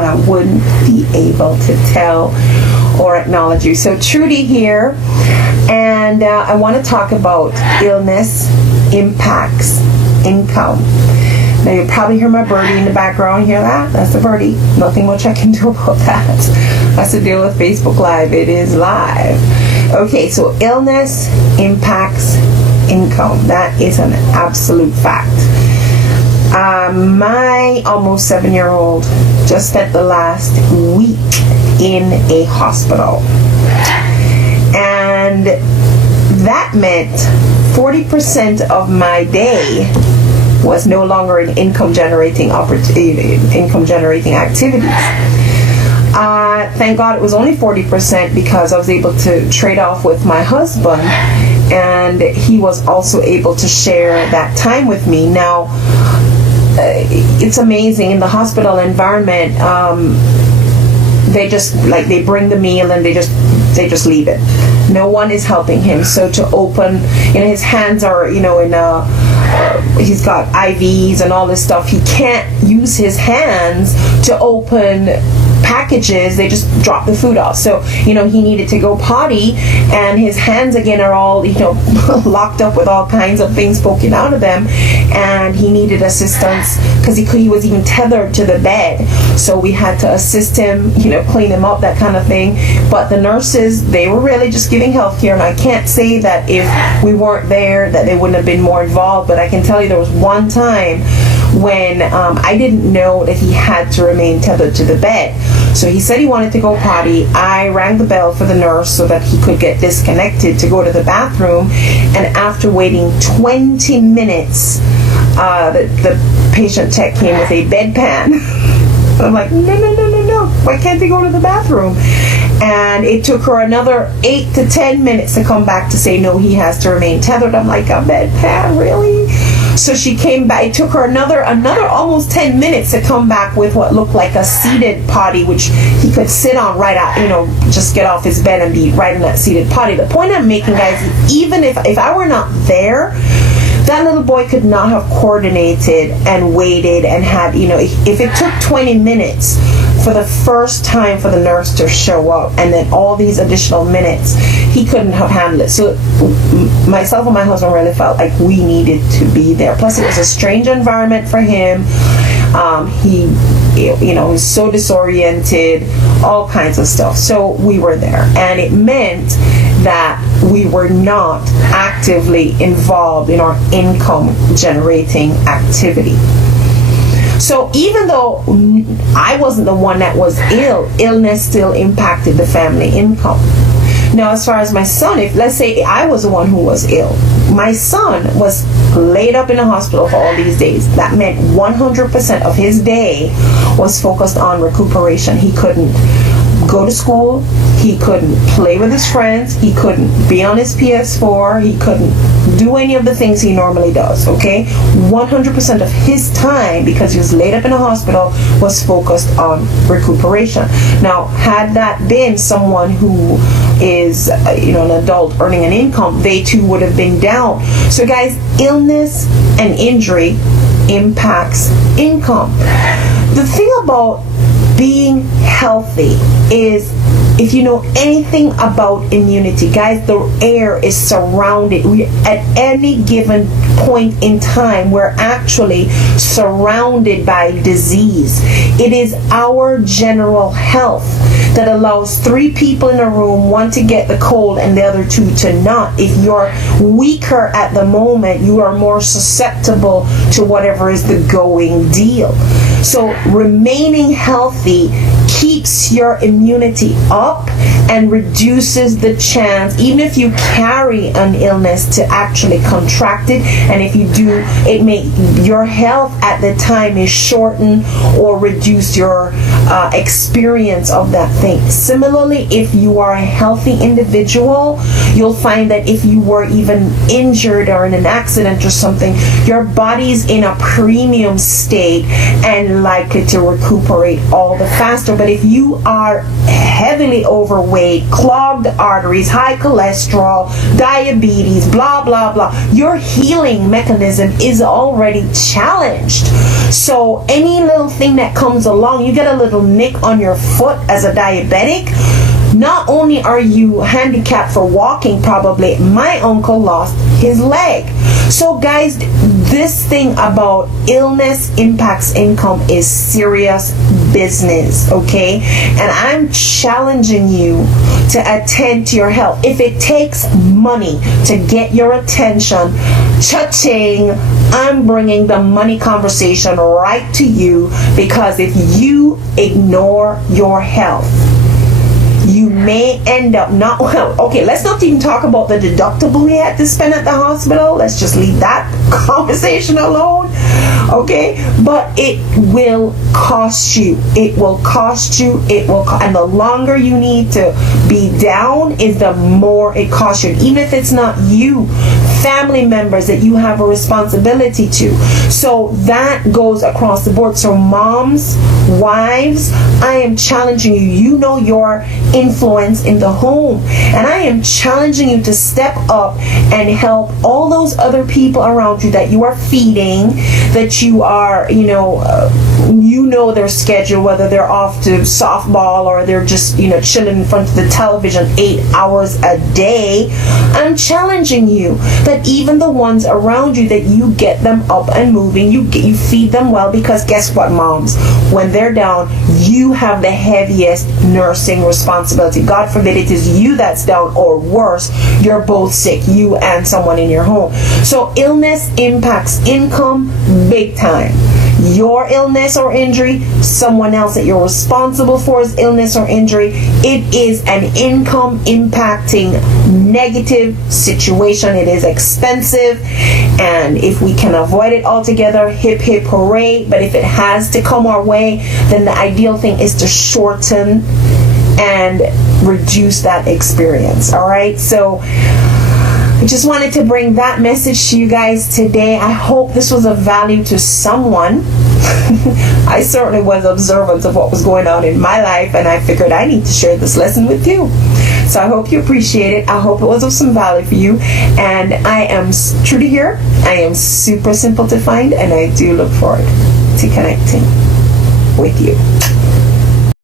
I wouldn't be able to tell or acknowledge you. So Trudy here, and I want to talk about illness impacts income. Now you probably hear my birdie in the background. Hear that? That's the birdie. Nothing much I can do about that. That's the deal with Facebook Live. It is live. Okay, so illness impacts income. That is an absolute fact. My almost 7-year-old just spent the last week in a hospital. And that meant 40% of my day was no longer an income generating activities. Thank God it was only 40% because I was able to trade off with my husband, and he was also able to share that time with me. Now, it's amazing in the hospital environment. They just they bring the meal and they just leave it. No one is helping him. So to open, his hands are in he's got IVs and all this stuff. He can't use his hands to open packages. They just drop the food off. So he needed to go potty, and his hands again are all locked up with all kinds of things poking out of them, and he needed assistance because he was even tethered to the bed. So we had to assist him, clean him up, that kind of thing. But the nurses, they were really just giving health care, and I can't say that if we weren't there that they wouldn't have been more involved, but I can tell you there was one time when I didn't know that he had to remain tethered to the bed. So he said he wanted to go potty. I rang the bell for the nurse so that he could get disconnected to go to the bathroom, and after waiting 20 minutes, the patient tech came with a bedpan. I'm like, no, why can't he go to the bathroom? And it took her another 8 to 10 minutes to come back to say, no, he has to remain tethered. I'm like, a bedpan, really? So she came back. It took her another almost 10 minutes to come back with what looked like a seated potty, which he could sit on right out, just get off his bed and be right in that seated potty. The point I'm making, guys, even if I were not there, that little boy could not have coordinated and waited and had, if it took 20 minutes for the first time for the nurse to show up and then all these additional minutes, he couldn't have handled it. So myself and my husband really felt like we needed to be there. Plus it was a strange environment for him. He was so disoriented, all kinds of stuff. So we were there, and it meant that we were not actively involved in our income generating activity. So even though I wasn't the one that was ill, illness still impacted the family income. Now, as far as my son, if let's say I was the one who was ill, my son was laid up in the hospital for all these days. That meant 100% of his day was focused on recuperation. He couldn't go to school, he couldn't play with his friends, he couldn't be on his PS4, he couldn't do any of the things he normally does, okay? 100% of his time, because he was laid up in a hospital, was focused on recuperation. Now, had that been someone who is an adult earning an income, they too would have been down. So guys, illness and injury impacts income. The thing about being healthy is, if you know anything about immunity, guys, the air is surrounded. At any given point in time, we're actually surrounded by disease. It is our general health that allows 3 people in a room, one to get the cold and the other 2 to not. If you're weaker at the moment, you are more susceptible to whatever is the going deal. So remaining healthy keeps your immunity up and reduces the chance, even if you carry an illness, to actually contract it. And if you do, your health at the time is shortened or reduce your experience of that thing. Similarly, if you are a healthy individual, you'll find that if you were even injured or in an accident or something, your body's in a premium state and likely to recuperate all the faster. But But if you are heavily overweight, clogged arteries, high cholesterol, diabetes, blah, blah, blah, your healing mechanism is already challenged. So any little thing that comes along, you get a little nick on your foot as a diabetic, not only are you handicapped for walking, probably, my uncle lost his leg. So guys, this thing about illness impacts income is serious business, okay? And I'm challenging you to attend to your health. If it takes money to get your attention, cha-ching, I'm bringing the money conversation right to you, because if you ignore your health, you may end up not well. Okay, let's not even talk about the deductible you had to spend at the hospital. Let's just leave that conversation alone. Okay, but it will cost you. It will cost you. And the longer you need to be down is the more it costs you. Even if it's not you, family members that you have a responsibility to. So that goes across the board. So moms, wives, I am challenging you. You know your influence in the home, and I am challenging you to step up and help all those other people around you that you are feeding, that you are, you know their schedule, whether they're off to softball or they're just, chilling in front of the television 8 hours a day. I'm challenging you that even the ones around you, that you get them up and moving, you feed them well, because guess what, moms? When they're down, you have the heaviest nursing responsibility. God forbid it is you that's down, or worse, you're both sick, you and someone in your home. So illness impacts income big time. Your illness or injury, someone else that you're responsible for is illness or injury, it is an income impacting negative situation. It is expensive, and if we can avoid it altogether, hip hip hooray. But if it has to come our way, then the ideal thing is to shorten and reduce that experience. All right, so I just wanted to bring that message to you guys today. I hope this was of value to someone. I certainly was observant of what was going on in my life, and I figured I need to share this lesson with you. So I hope you appreciate it. I hope it was of some value for you. And I am true to here. I am super simple to find, and I do look forward to connecting with you.